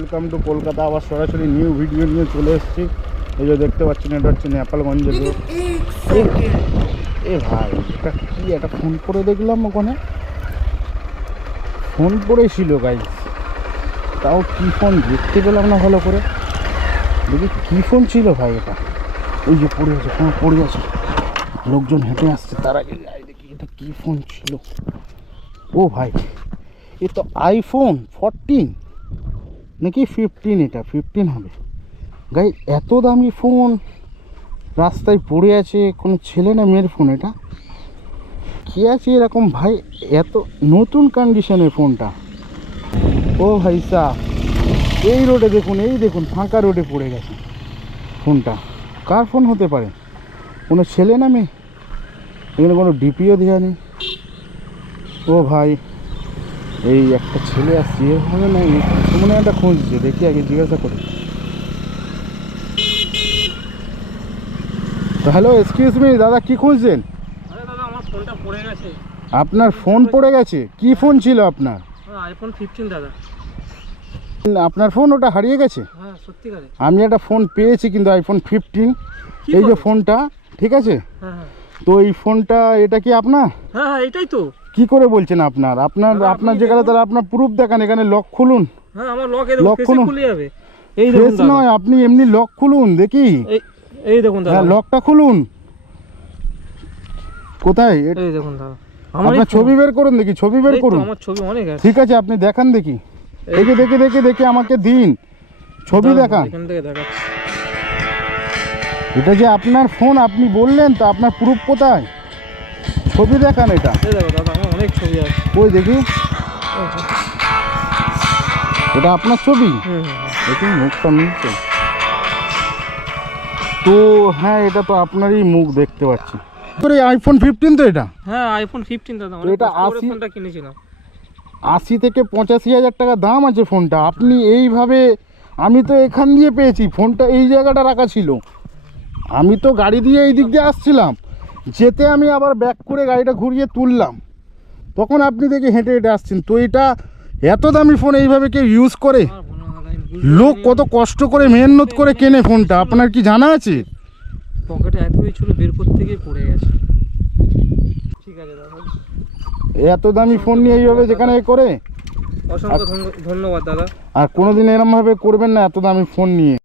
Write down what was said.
Welcome to Kolkata. আবার সরাসরি new video নিয়ে চলে এসেছি। এই যে দেখতে পাচ্ছেন, এটা হচ্ছে নেপালগঞ্জের রোড। এ ভাই, এটা কি একটা ফোন করে দেখলাম, ওখানে ফোন পড়েছিল গাইস। তাও কি ফোন দেখতে পেলাম না ভালো করে। দেখি কি ফোন ছিল ভাই এটা। ওই যে পড়ে আছে, ফোন পড়ে আছে, লোকজন হেঁটে আসছে, তার আগে যাই দেখি এটা কি ফোন ছিল। ও ভাই, এ তো আইফোন 14 নাকি 15, এটা 15 হবে গাই। এত দামি ফোন রাস্তায় পড়ে আছে, কোনো ছেলে না মেয়ের ফোন এটা? কি আছে এরকম ভাই, এত নতুন কন্ডিশনের ফোনটা। ও ভাই সাহ, এই রোডে দেখুন, এই দেখুন ফাঁকা রোডে পড়ে গেছে ফোনটা। কার ফোন হতে পারে? কোনো ছেলে না মেয়ে? এখানে কোনো ডিপিও দেওয়া নেই। ও ভাই, এই একটা ছেলে আসছে, এভাবে না মনে একটা খুঁজছে, দেখি আগে জিজ্ঞাসা করি। তো হ্যালো, এক্সকিউজ মি দাদা, কি খুঁজছেন? আরে দাদা, আমার ফোনটা পড়ে গেছে। আপনার ফোন পড়ে গেছে? কি ফোন ছিল আপনার? আইফোন 15 দাদা। আপনার ফোন ওটা হারিয়ে গেছে? হ্যাঁ, সত্যিকারে। আমি একটা ফোন পেয়েছি কিন্তু আইফোন 15, এই যে ফোনটা, ঠিক আছে? হ্যাঁ হ্যাঁ তো এই ফোনটা, এটা কি আপনার? হ্যাঁ হ্যাঁ, এটাই তো। কি করে বলছেন আপনার? আপনার দাদা, আপনার আপনি যেখানে, দেখুন। তাহলে আপনার প্রুফ দেখান, এখানে লক খুলুন। হ্যাঁ, আমার লক লক ফেসে খুলুন। খুলে যাবে। এই দেখুন ফেস দাদা। নয়, আপনি এমনি লক খুলুন দেখি। এই দেখুন দাদা। হ্যাঁ, লকটা খুলুন। কোথায়? এই দেখুন দাদা, আপনার ছবি বের করুন দেখি, ছবি বের এই তো করুন। আমার ছবি অনেক আছে। ঠিক আছে, আপনি দেখান দেখি, দেখে দেখে দেখে দেখে আমাকে দিন ছবি দাঁড়ান, দেখান। এখান থেকে দেখাচ্ছি। এটা যে আপনার ফোন, আপনি বললেন তো, আপনার প্রুফ কোথায়? ছবি দেখান এটা। এই দেখো দাদা, আমার অনেক ছবি আছে। ওই দেখি, এটা আপনার ছবি? হুম। দেখুন মুখটা মিলছে তো। হ্যাঁ, এটা তো আপনারই মুখ দেখতে পাচ্ছি। আইফোন 15 তো এটা? হ্যাঁ, আইফোন 15 দাদা। তো এটা এটা 80 ফোনটা কিনেছিলাম। 80 থেকে 85,000 টাকা দাম আছে ফোনটা। আপনি এইভাবে, আমি তো এখান দিয়ে পেয়েছি ফোনটা, এই জায়গাটা রাখা ছিল। আমি তো গাড়ি দিয়ে এই দিক দিয়ে আসছিলাম, যেতে আমি আবার ব্যাক করে গাড়িটা ঘুরিয়ে তুললাম, তখন আপনি দেখে হেঁটে হেঁটে আসছেন। তো এটা এত দামি ফোন এইভাবে কেউ ইউজ করে? আমার ফোন দাদা, আমি বুঝতে লোক পারিনি। কত কষ্ট করে মেহনত করে কেনে ফোনটা, আপনার কি জানা আছে? পকেটে এতই ছিল, বের করতে গিয়ে পড়ে গেছে। ঠিক আছে দাদা, এত দামি ফোন নিয়ে এইভাবে যেখানে এ করে, অসংখ্য ধন্যবাদ দাদা। আর কোনোদিন এরমভাবে করবেন না এত দামি ফোন নিয়ে।